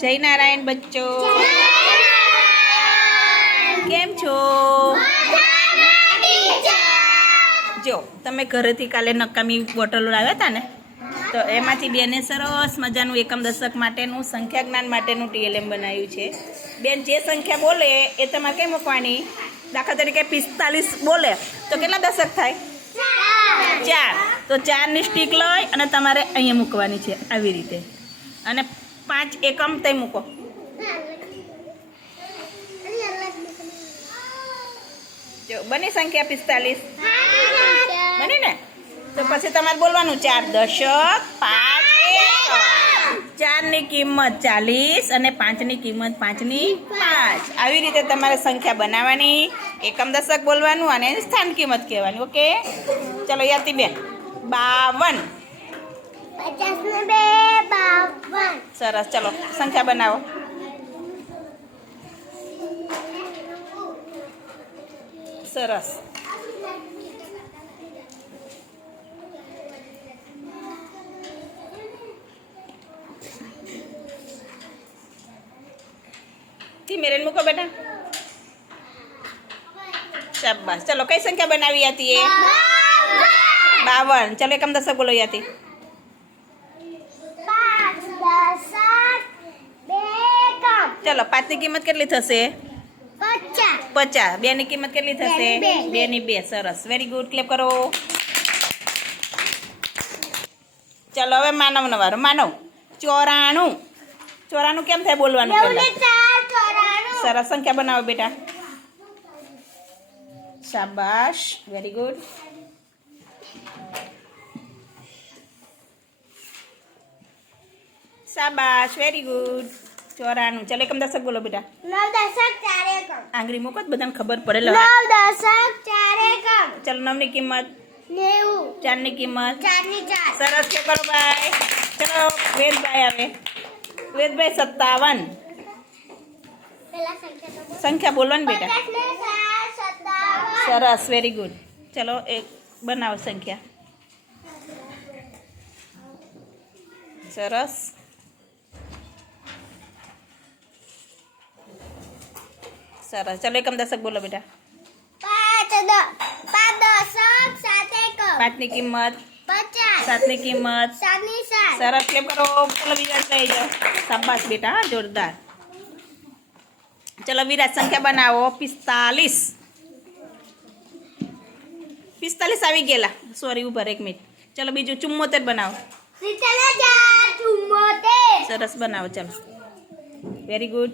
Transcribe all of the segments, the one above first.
જય નારાયણ બચ્ચો. કેમ છો? જો, તમે ઘરેથી કાલે નકામી બોટલો લાવ્યા હતા ને? તો એમાંથી બેને સરસ મજાનું એકમ દશક માટેનું સંખ્યા જ્ઞાન માટેનું ટીએલએમ બનાવ્યું છે. બેન, જે સંખ્યા બોલે એ તમારે કેમ મૂકવાની? દાખલા તરીકે પિસ્તાલીસ બોલે, તો કેટલા દશક થાય? ચાર. તો ચારની સ્ટીક લઈ અને તમારે અહીંયા મૂકવાની છે, આવી રીતે. અને પાંચ એકમ તે મૂકો. જો, બની સંખ્યા પિસ્તાલીસ? બની ને? તો પછી તમારે બોલવાનું, ચાર દશક, પાંચ ચારની કિંમત ચાલીસ અને પાંચની કિંમત પાંચની પાંચ. આવી રીતે તમારે સંખ્યા બનાવવાની, એકમ દશક બોલવાનું અને સ્થાન કિંમત કહેવાની, ઓકે? ચલો યાતી બેન. બાવન. સરસ ચલો સંખ્યા બનાવો સરસ ધીમે રહીને મૂકો બેટા શાબાશ ચલો કઈ સંખ્યા બનાવી હતી એ બાવન ચલો એકમ દશક બોલો યાતી ચલો પાંચની કિંમત કેટલી થશે પચાસ પચાસ બે ની કિંમત કેટલી થશે બે. બે ની બે સરસ વેરી ગુડ ક્લેપ કરો ચલો હવે માનવ નવારો માનવ ચોરાણું ચોરાણું કેમ થાય બોલવાનું નેવું ને પહેલા ચાર ચોરાણું સરસ સંખ્યા બનાવો બેટા શાબાશ વેરી ગુડ શાબાશ વેરી ગુડ ચોરાણું ચાલે એકમ દશક બોલો બેટા. નવ દશક ચાર એકમ. આંગળી મૂકો બધાને ખબર પડે. નવ દશક ચાર એકમ. ચલો નવની કિંમત. નેવું. ચારની કિંમત. ચારની ચાર. સરસ કરો ભાઈ ચલો વેદભાઈ આવે. વેદભાઈ સત્તાવન. સંખ્યા બોલો. ને બેટા. સરસ વેરી ગુડ ચલો એક બનાવો સંખ્યા. સરસ. સરસ ચલો એકમ દશક બોલો બેટા પાંચ દ પાંચ દશક સાત એકમ પાંચની કિંમત પચાસ સાતની કિંમત સાત ની સાત સરસ ક્લેપ કરો ચલો વિરાટ લઈ જાઓ શાબાશ બેટા હા જોરદાર ચલો વિરાટ સંખ્યા બનાવો પિસ્તાલીસ પિસ્તાલીસ આવી ગયેલા સોરી ઉભા રહો એક મિનિટ ચલો બીજું ચુમ્મોતેર બનાવો સિત્તેર હજાર ચુમ્મોતેર સરસ બનાવો ચલો વેરી ગુડ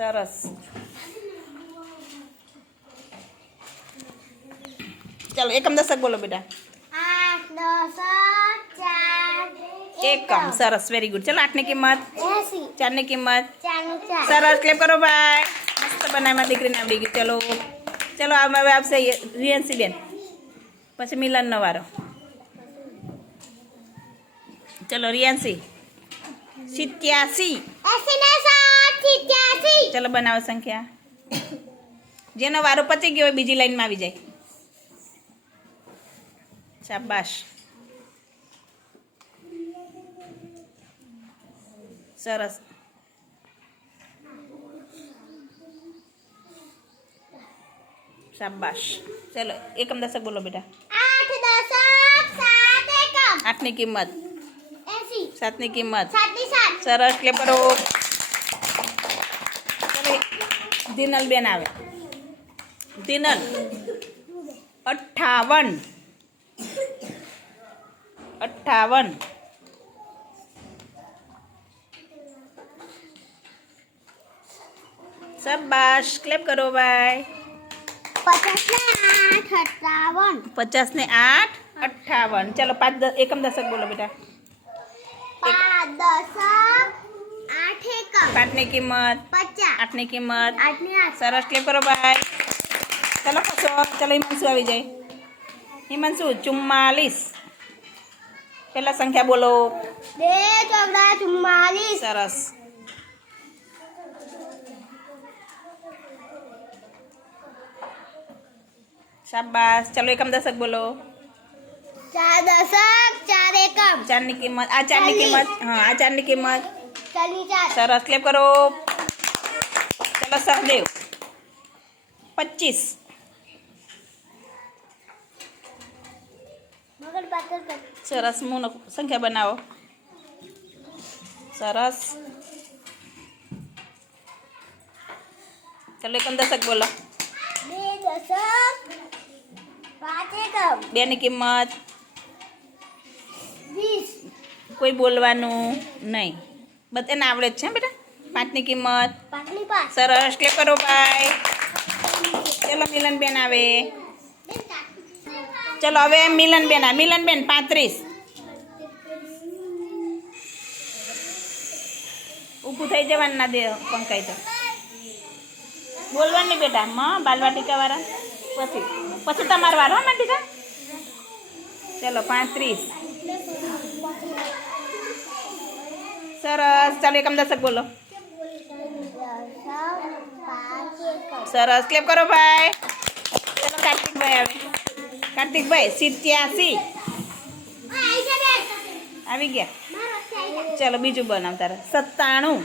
સરસ ચલો એકમ દશક બોલો બેટા આઠ દશક ચાર એકમ સરસ વેરી ગુડ ચલો આઠની કિંમત એસી ચારની કિંમત ચાર ની ચાર સરસ ક્લેપ કરો ભાઈ મસ્ત બનાવમાં દીકરીને આવડી ગઈ ચલો ચલો આમ હવે આવશે રિયન્સી બેન પછી મિલનનો વારો ચલો રિયાન્સી સિત્યાસી ચલો બનાવો સંખ્યા. જેનો વારો પચી ગયો હોય બીજી લાઈનમાં આવી જાય. શાબાશ. સરસ. શાબાશ. ચલો એકમ દશક બોલો બેટા. આઠની કિંમત. સાતની કિંમત. સરસ ક્લેપ કરો. ચલો દિનલ બેન આવે દિનલ અઠ્ઠાવન અઠ્ઠાવન શાબાશ ક્લેપ કરો ભાઈ પચાસ ને આઠ અઠાવન પચાસ ને આઠ અઠ્ઠાવન ચલો પાંચ દ- એકમ દશક બોલો બેટા પાંચ દશક આઠ એકમ પાંચની કિંમત પચાસ આઠની કિંમત આઠની આઠ સરસ ક્લેપ કરો ભાઈ ચલો ખસો ચલો હિમાંશુ આવી જાય હિમાંશુ ચુમ્માલીસ પહેલા સંખ્યા બોલો બે ચોકડા ચુમ્માલીસ સરસ શાબાશ ચલો એકમ દશક બોલો ચાર દશક ચાર એકમ ચારની કિંમત આ ચારની કિંમત હા આ ચારની કિંમત ચારની ચાર સરસ ક્લેપ કરો ચલો સહદેવ પચીસ મગર પાછળ કર. સરસ મૂનો સંખ્યા બનાવો સરસ ચલો એકમ દશક બોલો બે દશક પાંચ એકમ બેની કિંમત વીસ કોઈ બોલવાનું નહીં બધાને આવડે જ છે બેટા? પાંચની કિંમત. સરસ ક્લેપ કરો ભાઈ. ચલો મિલનબેન આવે. ચલો હવે મિલનબેન આ મિલનબેન પાંત્રીસ. ઊભું થઈ જવાનું ના દે પંકાઈ તો બોલવાની બેટા મ બાલવાટિકા વાળા પછી પછી તમારો વારો ટીકા ચલો પાંત્રીસ. સરસ. ચાલો એકમ દશક બોલો. સરસ. ક્લેપ કરો ભાઈ. ચલો કાર્તિકભાઈ આવે. કાર્તિકભાઈ સિત્યાસી. આવી ગયા. ચાલો બીજું બનાવ તારે. સત્તાણું.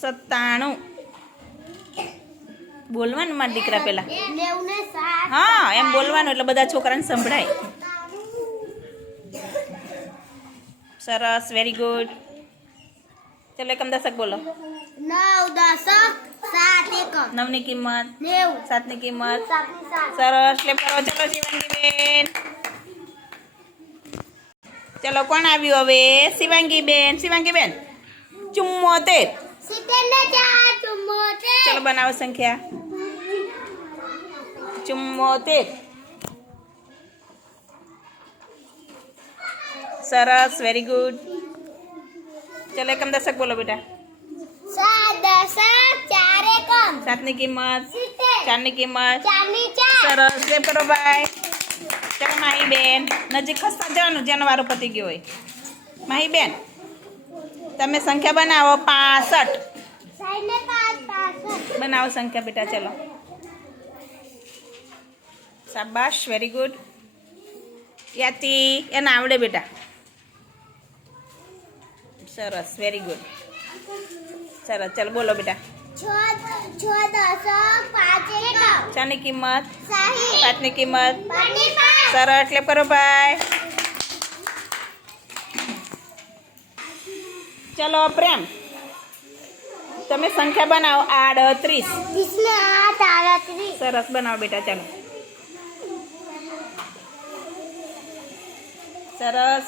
સત્તાણું. બોલવાનું મારા દીકરા પેલા. હા એમ બોલવાનું એટલે બધા છોકરાને સંભળાય. સરસ વેરી ગુડ ચલો એકમ દશક બોલો નવ દશક સાત એકમ નવની કિંમત નેવું સાતની કિંમત સાતની સાત સરસ લેપ કરો ચલો શિવાંગી બેન ચલો કોણ આવ્યું હવે શિવાંગી બેન શિવાંગી બેન ચુમ્મોતેર સિત્તેર ને ચાર ચુમ્મોતેર ચલો બનાવો સંખ્યા ચુમ્મોતેર સરસ વેરી ગુડ ચલો એકમ દશક બોલો બેટા સાતની કિંમત ચારની કિંમત સરસ સેવ કરો ભાઈ ચાલો માહી બેન નજીક ખસતા જવાનું જેનો વારો પતી ગયો હોય માહી બેન તમે સંખ્યા બનાવો પાસઠ. બનાવો સંખ્યા બેટા ચલો. શાબાશ વેરી ગુડ યાતી એને આવડે બેટા. સરસ વેરી ગુડ સરસ ચલો બોલો બેટા છ છ દશક પાંચ એકમ ચાની કિંમત સાહીઠ પાંચની કિંમત પાંચની પાંચ સરસ ક્લેપ કરો ભાઈ ચલો પ્રેમ તમે સંખ્યા બનાવો આડત્રીસ ત્રીસ ને આઠ આડત્રીસ સરસ બનાવો બેટા ચાલો સરસ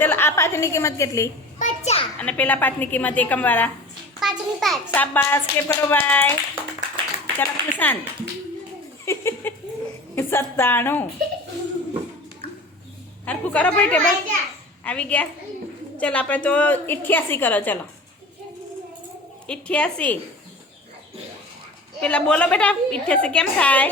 ચલો આ પાંચની કિંમત કેટલી? અને પેલા પાંચની કિંમત એકમ વાળા કે શાબાશ કેમ કરો ભાઈ. ચલો પ્રશાંત સત્તાણું. હરખું કરો ભાઈ ટેબલ. આવી ગયા. ચલો આપણે તો ઇઠ્યાસી કરો ચલો. ઇઠ્યાસી. પેલા બોલો બેટા ઇઠ્યાસી કેમ થાય.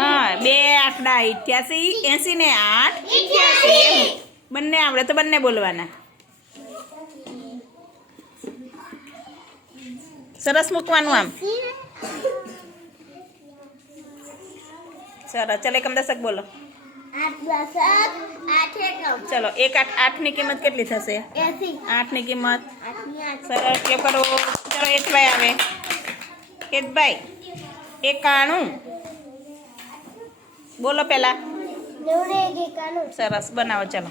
હા બે આઠડા ઇઠ્યાસી એસી ને આઠ. ઇઠ્યાસી. બંને આવડે તો બંને બોલવાના. સરસ મૂકવાનું આમ. સરસ. ચાલો એકમ દશક બોલો. ચલો એક આઠ આઠની કિંમત કેટલી થશે? આઠની કિંમત. સરસ કે કરો. ચલો હેતભાઈ આવે. હેતભાઈ એકાણું. બોલો પહેલા. સરસ બનાવો ચલો.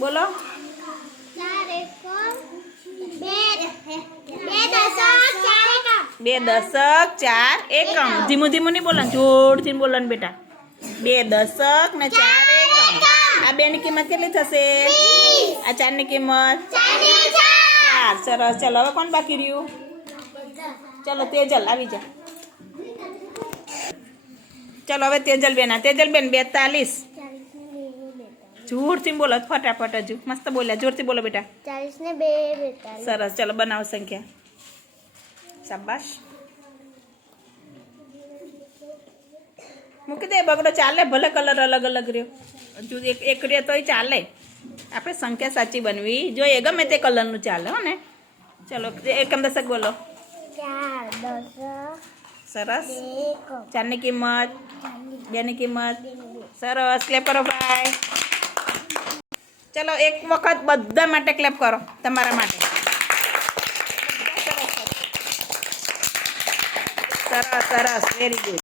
બોલો. બે બે દશક ચાર એકમ. બે ચાર ધીમું ધીમું નહીં બોલવાનું જોરથી બોલવાનું બેટા. બે દશક ને ચાર એકમ. આ બેની કિંમત કેટલી થશે? આ ચારની કિંમત? ચાર સરસ. ચાલો હવે કોણ બાકી રહ્યું? ચાલો તેજલ આવી જા. ચાલો હવે તેજલ બેન આ તેજલ બેન બેતાલીસ. જોરથી બોલો ફટાફટ હજુ મસ્ત બોલ્યા જોરથી બોલો બેટા ચાલીસ ને બે બેતાલીસ સરસ ચલો બનાવો સંખ્યા શાબાશ મૂકી દે બગડો ચાલે ભલે કલર અલગ અલગ રહ્યો હજુ એક એક રહ્યો તોય ચાલે આપણે સંખ્યા સાચી બનવી જોઈએ ગમે તે કલરનું ચાલે હો ને ચલો એકમ દશક બોલો ચાર દશક સરસ બે એકમ ચારની કિંમત બેની કિંમત સરસ ક્લેપ કરો ભાઈ ચલો એક વખત બધા માટે ક્લેપ કરો તમારા માટે. સરસ સરસ વેરી ગુડ